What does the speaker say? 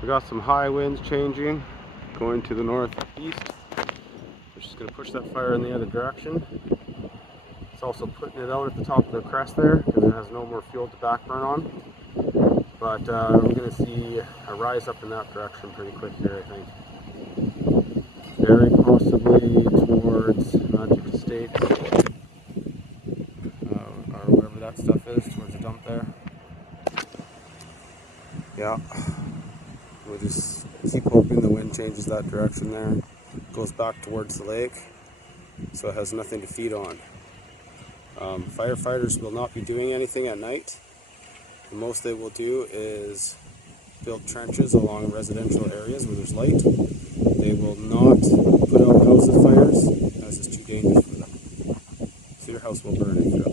We got some high winds changing, going to the northeast. We're just going to push that fire in the other direction. It's also putting it out at the top of the crest there because it has no more fuel to back burn on. But we're going to see a rise up in that direction pretty quick here, I think. Very possibly towards Magic Estates, or wherever that stuff is, towards the dump there. Yeah, we'll just keep hoping the wind changes that direction there, goes back towards the lake, so it has nothing to feed on. Firefighters will not be doing anything at night. The most they will do is build trenches along residential areas where there's light. They will not put out houses fires, as it's too dangerous for them. So your house will burn if you're